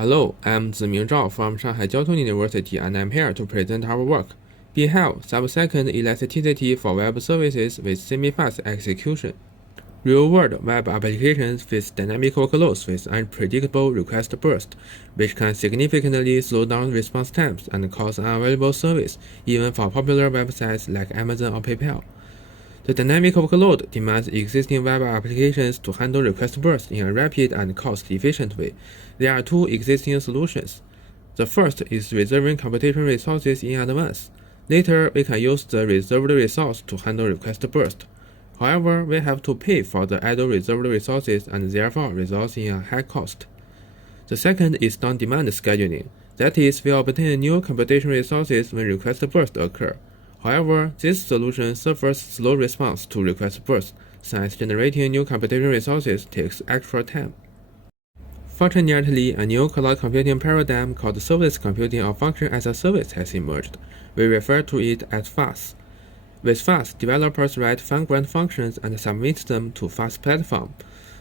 Hello, I'm Ziming Zhao from Shanghai Jiao University and I'm here to present our work, BeeHive sub-second elasticity for web services with semi-fast execution. Real-world web applications face dynamic workloads with unpredictable request burst, which can significantly slow down response times and cause unavailable service, even for popular websites like Amazon or PayPal. The dynamic workload demands existing web applications to handle request bursts in a rapid and cost-efficient way. There are two existing solutions. The first is reserving computation resources in advance. Later, we can use the reserved resource to handle request burst. However, we have to pay for the idle reserved resources and therefore results in a high cost. The second is on-demand scheduling. That is, we obtain new computation resources when request bursts occur. However, this solution suffers slow response to request bursts, since generating new computation resources takes extra time. Fortunately, a new cloud computing paradigm called service computing or function as a service has emerged. We refer to it as FaaS. With FaaS, developers write fine-grained functions and submit them to FaaS platform.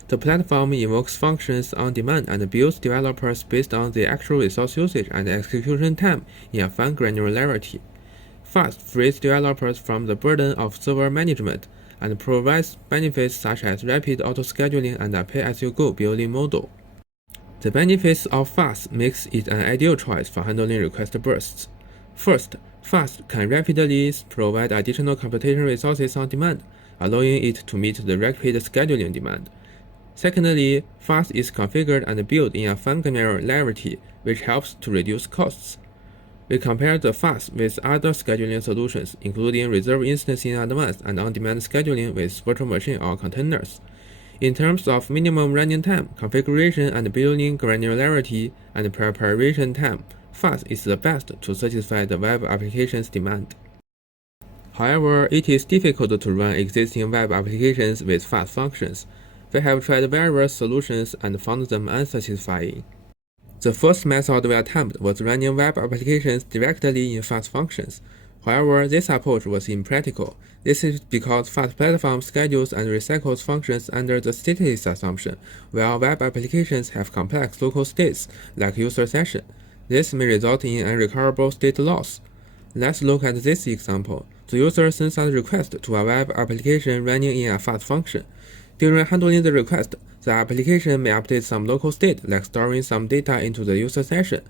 The platform invokes functions on demand and builds developers based on the actual resource usage and execution time in a fine granularity. FaaS frees developers from the burden of server management and provides benefits such as rapid auto-scheduling and a pay-as-you-go billing model. The benefits of FaaS makes it an ideal choice for handling request bursts. First, FaaS can rapidly provide additional computation resources on demand, allowing it to meet the rapid scheduling demand. Secondly, FaaS is configured and built in a fine granularity, which helps to reduce costs. We compare the FaaS with other scheduling solutions, including reserved instance in advance and on-demand scheduling with virtual machine or containers. In terms of minimum running time, configuration and building granularity, and preparation time, FaaS is the best to satisfy the web application's demand. However, it is difficult to run existing web applications with FaaS functions. We have tried various solutions and found them unsatisfying. The first method we attempted was running web applications directly in FaaS functions. However, this approach was impractical. This is because FaaS platform schedules and recycles functions under the stateless assumption, while web applications have complex local states, like user session. This may result in unrecoverable state loss. Let's look at this example. The user sends a request to a web application running in a FaaS function. During handling the request, the application may update some local state, like storing some data into the user session.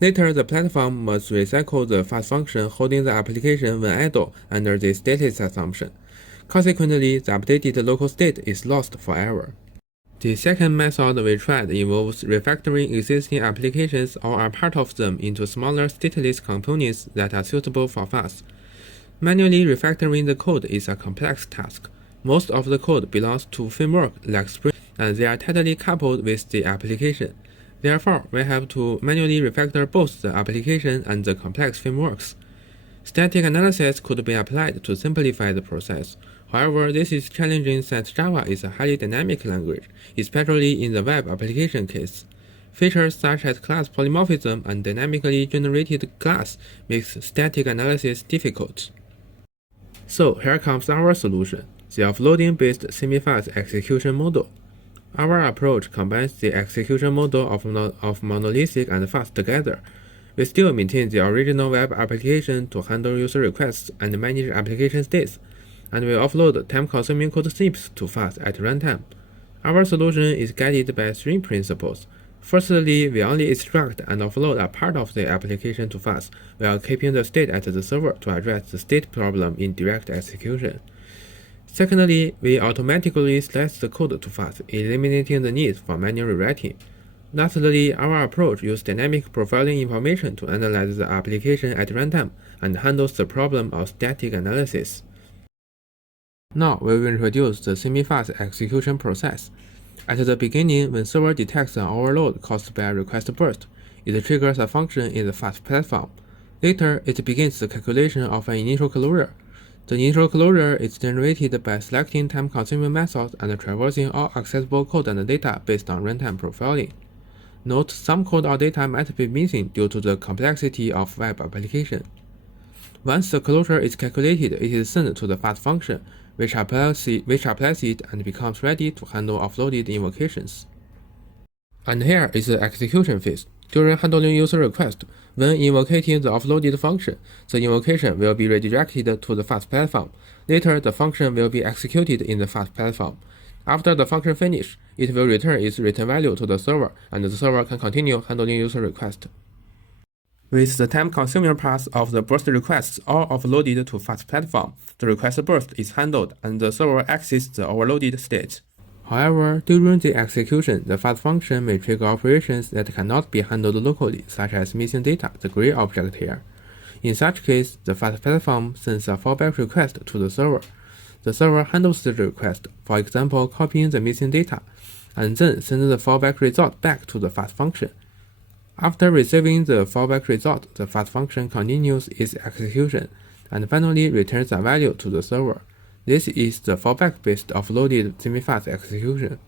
Later, the platform must recycle the FaaS function holding the application when idle under the stateless assumption. Consequently, the updated local state is lost forever. The second method we tried involves refactoring existing applications or a part of them into smaller stateless components that are suitable for FaaS. Manually refactoring the code is a complex task. Most of the code belongs to framework like Spring, and they are tightly coupled with the application. Therefore, we have to manually refactor both the application and the complex frameworks. Static analysis could be applied to simplify the process. However, this is challenging since Java is a highly dynamic language, especially in the web application case. Features such as class polymorphism and dynamically generated class makes static analysis difficult. So here comes our solution, the offloading-based semi-fast execution model. Our approach combines the execution model of monolithic and fast together. We still maintain the original web application to handle user requests and manage application states, and we offload time-consuming code snippets to FaaS at runtime. Our solution is guided by three principles. Firstly, we only extract and offload a part of the application to FaaS, while keeping the state at the server to address the state problem in direct execution. Secondly, we automatically slice the code to FaaS, eliminating the need for manual rewriting. Lastly, our approach uses dynamic profiling information to analyze the application at runtime and handles the problem of static analysis. Now we will introduce the semi-fast execution process. At the beginning, when server detects an overload caused by a request burst, it triggers a function in the FaaS platform. Later, it begins the calculation of an initial closure. The initial closure is generated by selecting time-consuming methods and traversing all accessible code and data based on runtime profiling. Note, some code or data might be missing due to the complexity of web application. Once the closure is calculated, it is sent to the FaaS function, which applies it and becomes ready to handle offloaded invocations. And here is the execution phase. During handling user request, when invocating the offloaded function, the invocation will be redirected to the FaaS platform. Later, the function will be executed in the FaaS platform. After the function finishes, it will return its return value to the server, and the server can continue handling user request. With the time-consuming path of the burst requests all offloaded to FaaS platform, the request burst is handled and the server accesses the overloaded state. However, during the execution, the FaaS function may trigger operations that cannot be handled locally, such as missing data, the gray object here. In such case, the FaaS platform sends a fallback request to the server. The server handles the request, for example, copying the missing data, and then sends the fallback result back to the FaaS function. After receiving the fallback result, the FaaS function continues its execution, and finally returns a value to the server. This is the fallback-based offloaded semi-FaaS execution.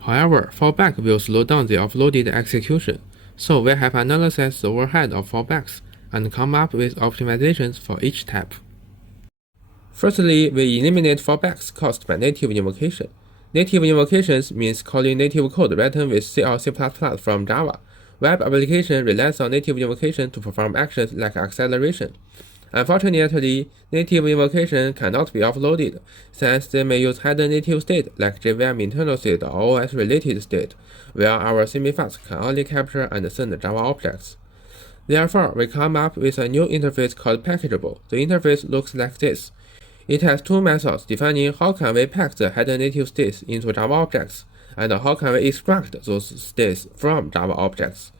However, fallback will slow down the offloaded execution, so we have analyzed the overhead of fallbacks and come up with optimizations for each type. Firstly, we eliminate fallbacks caused by native invocation. Native invocations means calling native code written with C or C++ from Java. Web application relies on native invocation to perform actions like acceleration. Unfortunately, native invocation cannot be offloaded, since they may use hidden native state like JVM internal state or OS-related state, where our semi-FaaS can only capture and send Java objects. Therefore, we come up with a new interface called Packageable. The interface looks like this. It has two methods defining how can we pack the hidden native states into Java objects, and how can we extract those states from Java objects.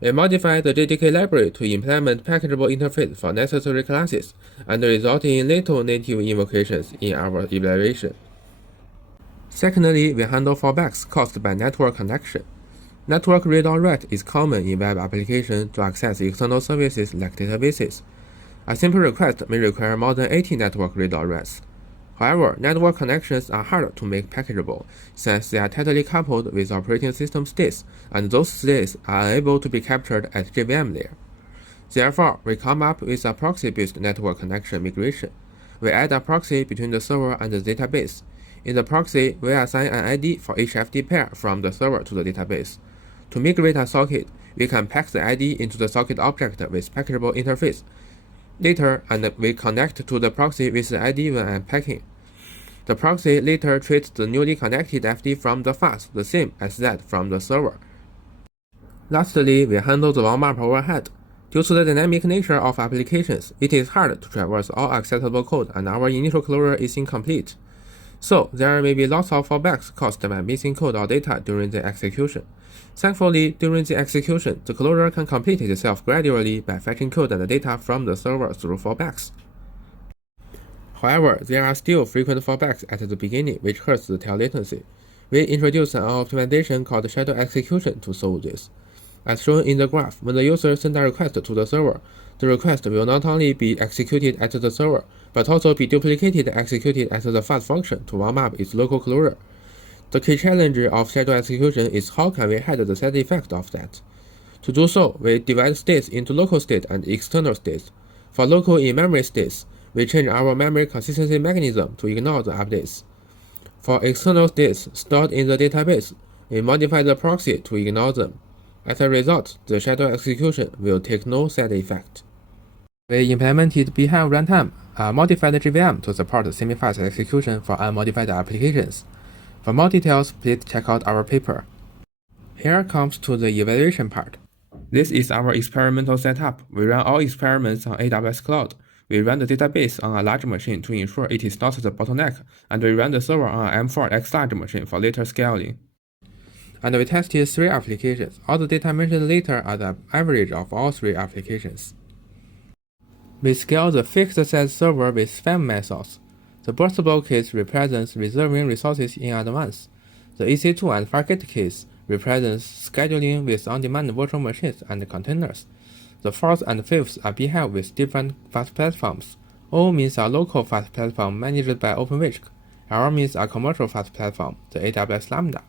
We modify the JDK library to implement packageable interface for necessary classes, and result in little native invocations in our evaluation. Secondly, we handle fallbacks caused by network connection. Network read or write is common in web applications to access external services like databases. A simple request may require more than 80 network read or writes. However, network connections are hard to make packageable, since they are tightly coupled with operating system states, and those states are unable to be captured at JVM layer. Therefore, we come up with a proxy-based network connection migration. We add a proxy between the server and the database. In the proxy, we assign an ID for each FD pair from the server to the database. To migrate a socket, we can pack the ID into the socket object with packageable interface. Later, and we connect to the proxy with the ID when unpacking. The proxy later treats the newly connected FD from the FaaS the same as that from the server. Lastly, we handle the Wang map overhead. Due to the dynamic nature of applications, it is hard to traverse all accessible code and our initial closure is incomplete. So, there may be lots of fallbacks caused by missing code or data during the execution. Thankfully, during the execution, the closure can complete itself gradually by fetching code and data from the server through fallbacks. However, there are still frequent fallbacks at the beginning which hurts the tail latency. We introduced an optimization called shadow execution to solve this. As shown in the graph, when the user sends a request to the server, the request will not only be executed at the server, but also be duplicated and executed as the FaaS function to warm up its local closure. The key challenge of shadow execution is how can we hide the side effect of that. To do so, we divide states into local state and external states. For local in-memory states, we change our memory consistency mechanism to ignore the updates. For external states stored in the database, we modify the proxy to ignore them. As a result, the shadow execution will take no side effect. We implemented BeeHive runtime, a modified JVM to support semi-FaaS execution for unmodified applications. For more details, please check out our paper. Here comes to the evaluation part. This is our experimental setup. We run all experiments on AWS Cloud. We run the database on a large machine to ensure it is not the bottleneck, and we run the server on an M4 X-large machine for later scaling. And we tested 3 applications. All the data mentioned later are the average of all 3 applications. We scale the fixed-size server with 5 methods. The burstable case represents reserving resources in advance. The EC2 and Fargate case represents scheduling with on-demand virtual machines and containers. The 4th and 5th are BeeHive with different FaaS platforms. O means a local FaaS platform managed by OpenWhisk. L means a commercial FaaS platform, the AWS Lambda.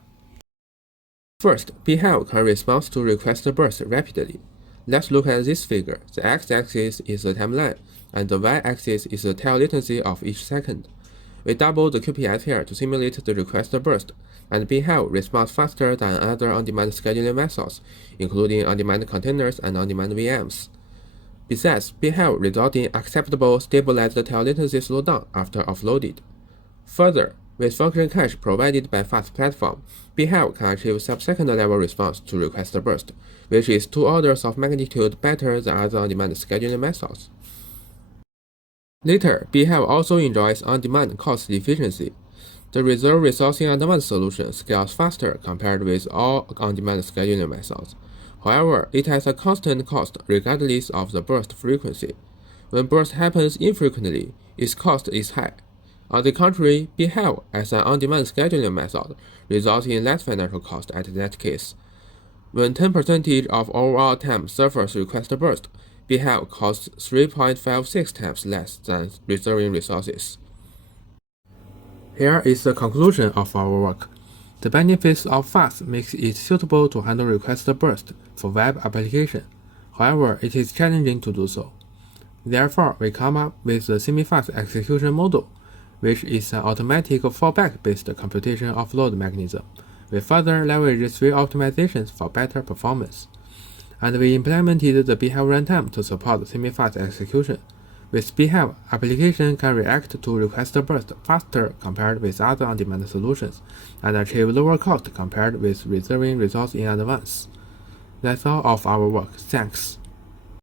First, BeeHive can respond to request bursts rapidly. Let's look at this figure. The x-axis is the timeline, and the y-axis is the tail latency of each second. We doubled the QPS here to simulate the request burst, and BeeHive responds faster than other on-demand scheduling methods, including on-demand containers and on-demand VMs. Besides, BeeHive results in acceptable stabilized tail latency slowdown after offloaded. Further, with function cache provided by FaaS platform, BeeHive can achieve sub-second level response to request burst, which is 2 orders of magnitude better than other on-demand scheduling methods. Later, BeeHive also enjoys on-demand cost efficiency. The reserve resourcing advanced solution scales faster compared with all on-demand scheduling methods. However, it has a constant cost regardless of the burst frequency. When burst happens infrequently, its cost is high. On the contrary, BeeHive, as an on-demand scheduling method, results in less financial cost at that case. When 10% of overall time suffers request burst, BeeHive costs 3.56 times less than reserving resources. Here is the conclusion of our work. The benefits of FaaS makes it suitable to handle request burst for web application. However, it is challenging to do so. Therefore, we come up with the Semi-FaaS execution model, which is an automatic fallback-based computation offload mechanism. We further leverage 3 optimizations for better performance. And we implemented the BeeHive runtime to support Semi-FaaS execution. With BeeHive, application can react to request burst faster compared with other on-demand solutions, and achieve lower cost compared with reserving resource in advance. That's all of our work. Thanks.